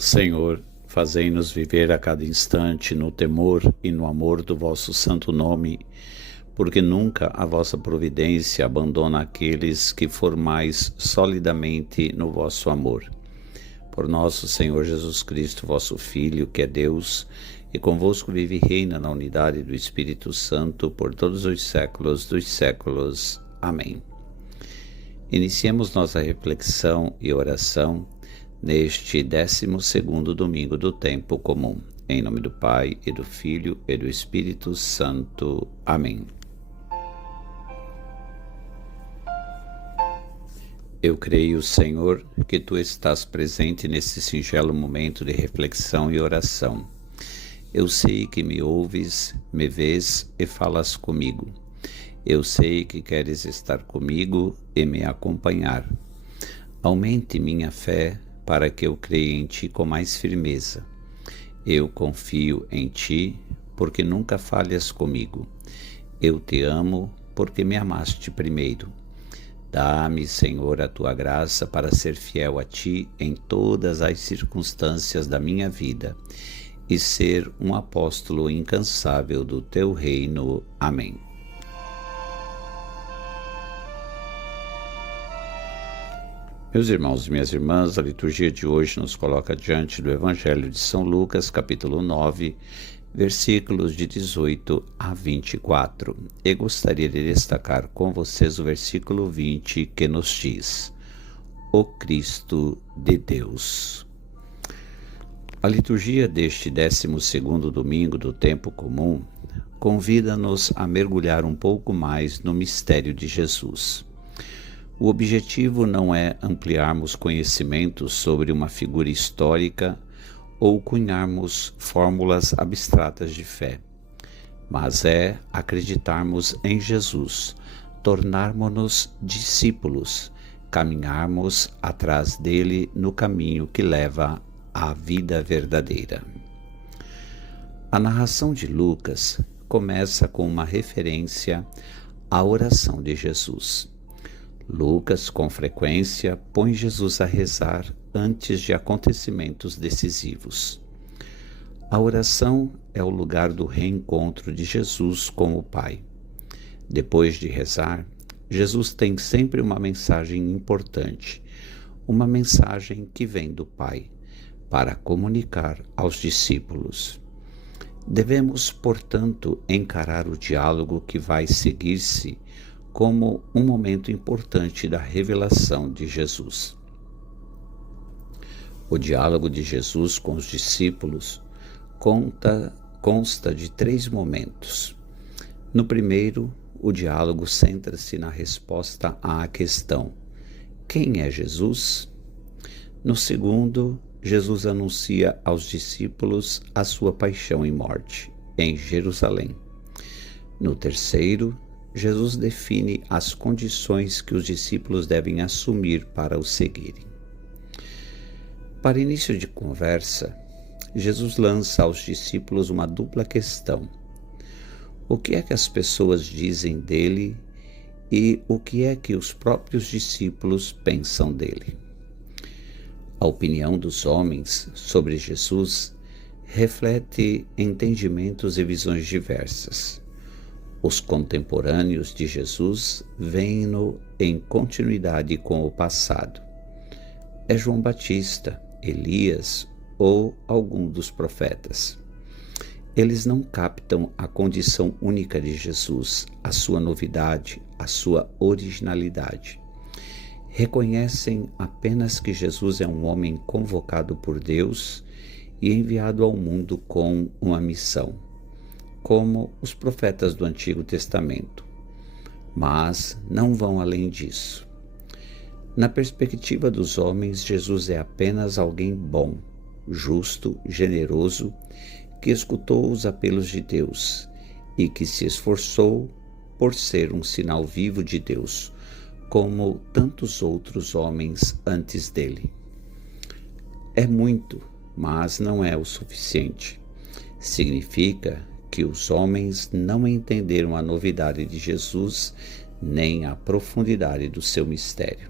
Senhor, fazei-nos viver a cada instante no temor e no amor do vosso santo nome, porque nunca a vossa providência abandona aqueles que formais solidamente no vosso amor. Por nosso Senhor Jesus Cristo, vosso Filho, que é Deus, e convosco vive e reina na unidade do Espírito Santo por todos os séculos dos séculos. Amém. Iniciemos nossa reflexão e oração neste 12º domingo do tempo comum. Em nome do Pai, e do Filho, e do Espírito Santo. Amém. Eu creio, Senhor, que Tu estás presente nesse singelo momento de reflexão e oração. Eu sei que me ouves, me vês e falas comigo. Eu sei que queres estar comigo e me acompanhar. Aumente minha fé para que eu creia em Ti com mais firmeza. Eu confio em Ti, porque nunca falhas comigo. Eu Te amo, porque me amaste primeiro. Dá-me, Senhor, a Tua graça para ser fiel a Ti em todas as circunstâncias da minha vida e ser um apóstolo incansável do Teu reino. Amém. Meus irmãos e minhas irmãs, a liturgia de hoje nos coloca diante do Evangelho de São Lucas, capítulo 9, versículos de 18 a 24. E gostaria de destacar com vocês o versículo 20, que nos diz: O Cristo de Deus. A liturgia deste 12º domingo do tempo comum convida-nos a mergulhar um pouco mais no mistério de Jesus. O objetivo não é ampliarmos conhecimentos sobre uma figura histórica ou cunharmos fórmulas abstratas de fé, mas é acreditarmos em Jesus, tornarmos-nos discípulos, caminharmos atrás dele no caminho que leva à vida verdadeira. A narração de Lucas começa com uma referência à oração de Jesus. Lucas, com frequência, põe Jesus a rezar antes de acontecimentos decisivos. A oração é o lugar do reencontro de Jesus com o Pai. Depois de rezar, Jesus tem sempre uma mensagem importante, uma mensagem que vem do Pai, para comunicar aos discípulos. Devemos, portanto, encarar o diálogo que vai seguir-se como um momento importante da revelação de Jesus. O diálogo de Jesus com os discípulos consta de 3 momentos. No primeiro, o diálogo centra-se na resposta à questão: quem é Jesus? No segundo, Jesus anuncia aos discípulos a sua paixão e morte em Jerusalém. No terceiro, Jesus define as condições que os discípulos devem assumir para o seguirem. Para início de conversa, Jesus lança aos discípulos uma dupla questão: o que é que as pessoas dizem dele e o que é que os próprios discípulos pensam dele? A opinião dos homens sobre Jesus reflete entendimentos e visões diversas. Os contemporâneos de Jesus veem-no em continuidade com o passado. É João Batista, Elias ou algum dos profetas. Eles não captam a condição única de Jesus, a sua novidade, a sua originalidade. Reconhecem apenas que Jesus é um homem convocado por Deus e enviado ao mundo com uma missão, como os profetas do Antigo Testamento, mas não vão além disso. Na perspectiva dos homens, Jesus é apenas alguém bom, justo, generoso, que escutou os apelos de Deus e que se esforçou por ser um sinal vivo de Deus, como tantos outros homens antes dele. É muito, mas não é o suficiente. Significa que os homens não entenderam a novidade de Jesus nem a profundidade do seu mistério.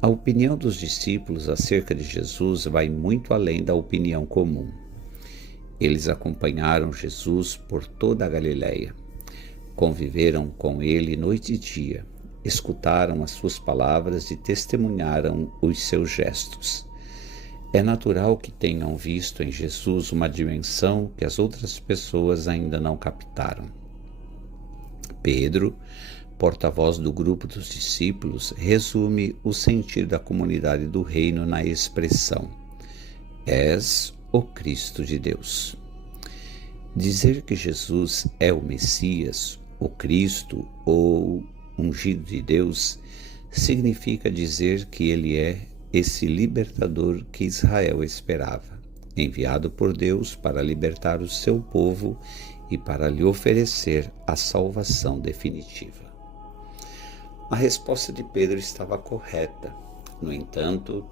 A opinião dos discípulos acerca de Jesus vai muito além da opinião comum. Eles acompanharam Jesus por toda a Galileia, conviveram com ele noite e dia, escutaram as suas palavras e testemunharam os seus gestos. É natural que tenham visto em Jesus uma dimensão que as outras pessoas ainda não captaram. Pedro, porta-voz do grupo dos discípulos, resume o sentir da comunidade do reino na expressão: És o Cristo de Deus. Dizer que Jesus é o Messias, o Cristo ou ungido de Deus, significa dizer que ele é esse libertador que Israel esperava, enviado por Deus para libertar o seu povo e para lhe oferecer a salvação definitiva. A resposta de Pedro estava correta. No entanto,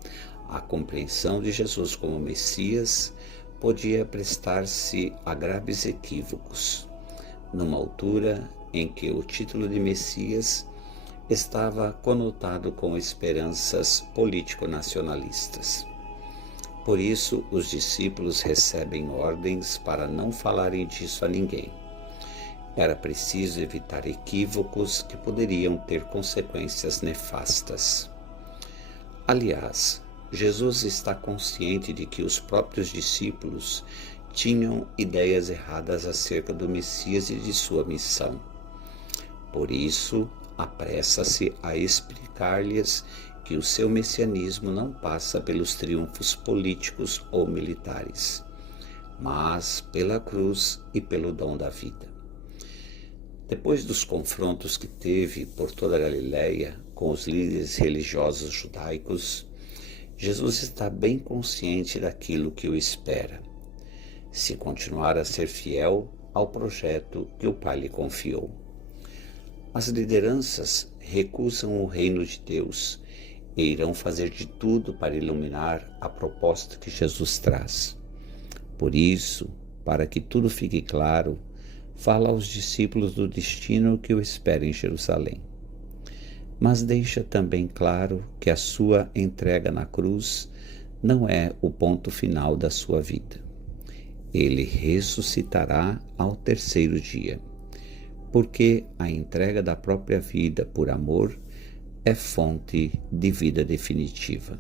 a compreensão de Jesus como Messias podia prestar-se a graves equívocos, numa altura em que o título de Messias estava conotado com esperanças político-nacionalistas. Por isso, os discípulos recebem ordens para não falarem disso a ninguém. Era preciso evitar equívocos que poderiam ter consequências nefastas. Aliás, Jesus está consciente de que os próprios discípulos tinham ideias erradas acerca do Messias e de sua missão. Por isso, apressa-se a explicar-lhes que o seu messianismo não passa pelos triunfos políticos ou militares, mas pela cruz e pelo dom da vida. Depois dos confrontos que teve por toda a Galileia com os líderes religiosos judaicos, Jesus está bem consciente daquilo que o espera, se continuar a ser fiel ao projeto que o Pai lhe confiou. As lideranças recusam o reino de Deus e irão fazer de tudo para iluminar a proposta que Jesus traz. Por isso, para que tudo fique claro, fala aos discípulos do destino que o espera em Jerusalém. Mas deixa também claro que a sua entrega na cruz não é o ponto final da sua vida. Ele ressuscitará ao terceiro dia, porque a entrega da própria vida por amor é fonte de vida definitiva.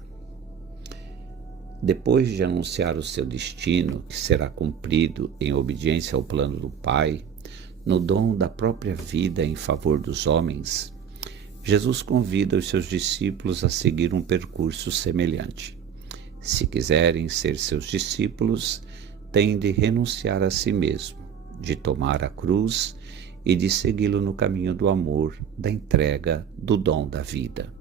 Depois de anunciar o seu destino, que será cumprido em obediência ao plano do Pai, no dom da própria vida em favor dos homens, Jesus convida os seus discípulos a seguir um percurso semelhante. Se quiserem ser seus discípulos, têm de renunciar a si mesmo, de tomar a cruz e de segui-lo no caminho do amor, da entrega, do dom da vida.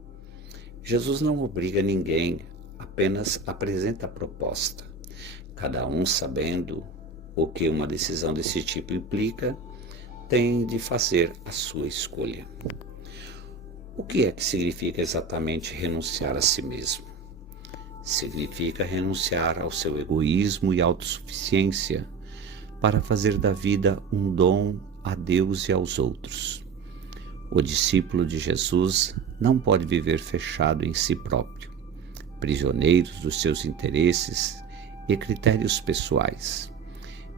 Jesus não obriga ninguém, apenas apresenta a proposta. Cada um, sabendo o que uma decisão desse tipo implica, tem de fazer a sua escolha. O que é que significa exatamente renunciar a si mesmo? Significa renunciar ao seu egoísmo e autossuficiência para fazer da vida um dom a Deus e aos outros. O discípulo de Jesus não pode viver fechado em si próprio, prisioneiro dos seus interesses e critérios pessoais,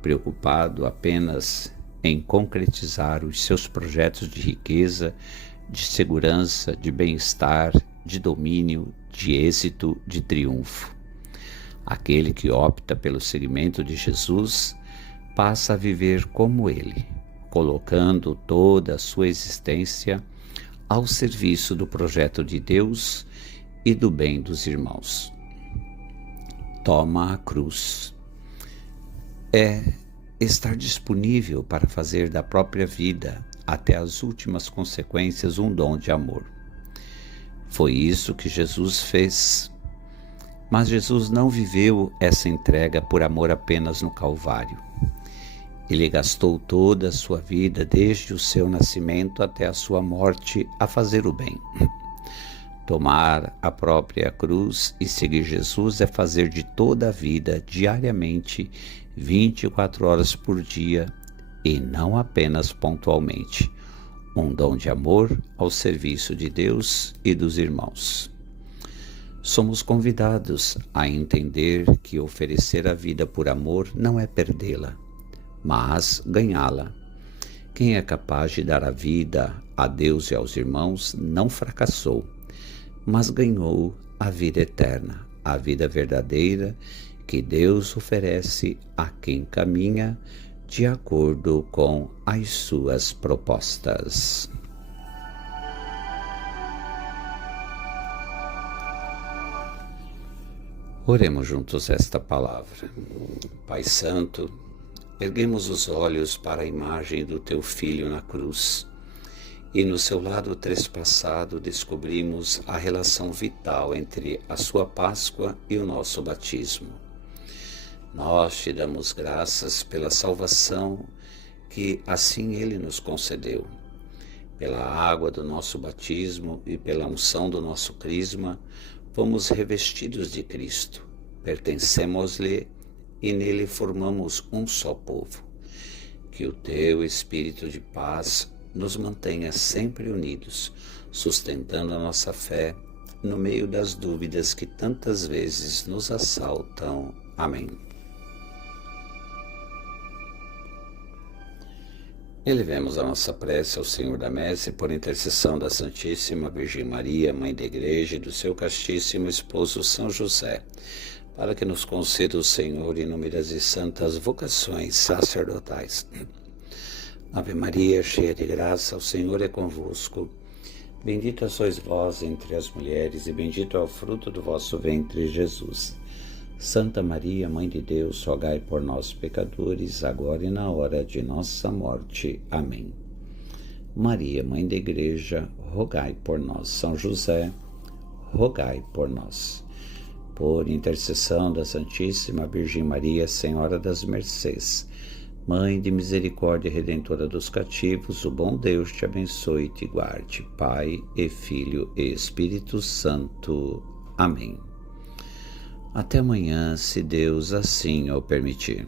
preocupado apenas em concretizar os seus projetos de riqueza, de segurança, de bem-estar, de domínio, de êxito, de triunfo. Aquele que opta pelo seguimento de Jesus passa a viver como ele, colocando toda a sua existência ao serviço do projeto de Deus e do bem dos irmãos. Toma a cruz. É estar disponível para fazer da própria vida, até as últimas consequências, um dom de amor. Foi isso que Jesus fez. Mas Jesus não viveu essa entrega por amor apenas no Calvário. Ele gastou toda a sua vida, desde o seu nascimento até a sua morte, a fazer o bem. Tomar a própria cruz e seguir Jesus é fazer de toda a vida, diariamente, 24 horas por dia, e não apenas pontualmente, um dom de amor ao serviço de Deus e dos irmãos. somos convidados a entender que oferecer a vida por amor não é perdê-la, mas ganhá-la. Quem é capaz de dar a vida a Deus e aos irmãos não fracassou, mas ganhou a vida eterna, a vida verdadeira que Deus oferece a quem caminha de acordo com as suas propostas. Oremos juntos esta palavra. Pai Santo, erguemos os olhos para a imagem do Teu Filho na cruz e no seu lado trespassado descobrimos a relação vital entre a Sua Páscoa e o nosso batismo. Nós te damos graças pela salvação que assim Ele nos concedeu. Pela água do nosso batismo e pela unção do nosso crisma, fomos revestidos de Cristo, pertencemos-lhe e nele formamos um só povo. Que o Teu Espírito de paz nos mantenha sempre unidos, sustentando a nossa fé no meio das dúvidas que tantas vezes nos assaltam. Amém. Elevemos a nossa prece ao Senhor da Messe por intercessão da Santíssima Virgem Maria, Mãe da Igreja, e do seu castíssimo esposo São José, para que nos conceda o Senhor inúmeras e santas vocações sacerdotais. Ave Maria, cheia de graça, o Senhor é convosco. Bendita sois vós entre as mulheres, e bendito é o fruto do vosso ventre, Jesus. Santa Maria, Mãe de Deus, rogai por nós, pecadores, agora e na hora de nossa morte. Amém. Maria, Mãe da Igreja, rogai por nós. São José, rogai por nós. Por intercessão da Santíssima Virgem Maria, Senhora das Mercês, Mãe de misericórdia redentora dos cativos, o bom Deus te abençoe e te guarde. Pai e Filho e Espírito Santo. Amém. Até amanhã, se Deus assim o permitir.